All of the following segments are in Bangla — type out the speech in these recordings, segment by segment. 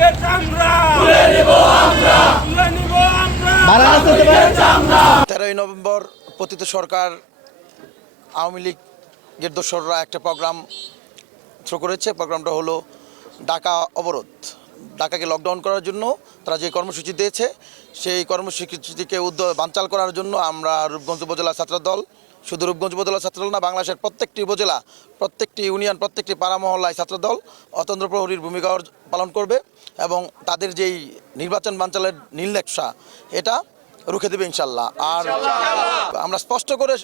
লীগের চামড়া তুলে নিব আমরা, তুলে নিব আমরা। 13ই নভেম্বর পতিত সরকার আওয়ামী লীগের দোসররা একটা প্রোগ্রাম শুরু করেছে। প্রোগ্রামটা হলো ঢাকা অবরোধ। ঢাকাকে লকডাউন করার জন্য তারা যে কর্মসূচি দিয়েছে, সেই কর্মসূচিকে বানচাল করার জন্য আমরা রূপগঞ্জ উপজেলা ছাত্রদল, শুধু রূপগঞ্জ উপজেলা ছাত্রদল না, বাংলাদেশের প্রত্যেকটি উপজেলা, প্রত্যেকটি ইউনিয়ন, প্রত্যেকটি পাড়া মহল্লায় ছাত্রদল অতন্ত্র প্রহরীর ভূমিকা পালন করবে এবং তাদের যেই নির্বাচন বানচালের নীলনকশা এটা রুখে দেবে ইনশাল্লাহ। আর আমরা স্পষ্ট করে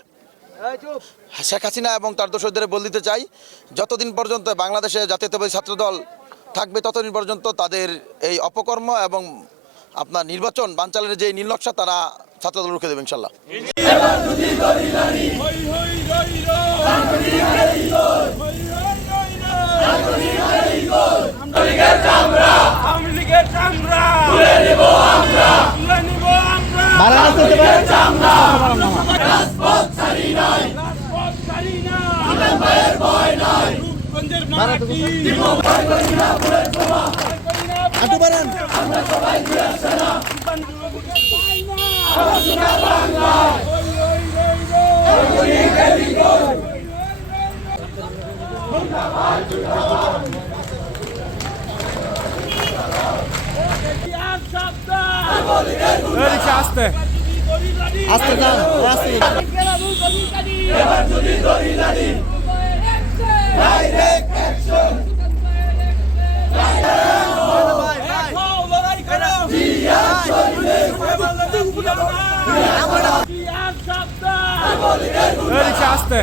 শেখ হাসিনা এবং তার দোসরদের বলে দিতে চাই, যতদিন পর্যন্ত বাংলাদেশে জাতীয়তাবাদী ছাত্রদল থাকবে ততদিন পর্যন্ত তাদের এই অপকর্ম এবং আপনার নির্বাচন বানচালের যে নীলনকশা তারা ছাত্রদল রুখে দেবে ইনশাল্লাহ। আস্তে আস্তে যান, আস্তে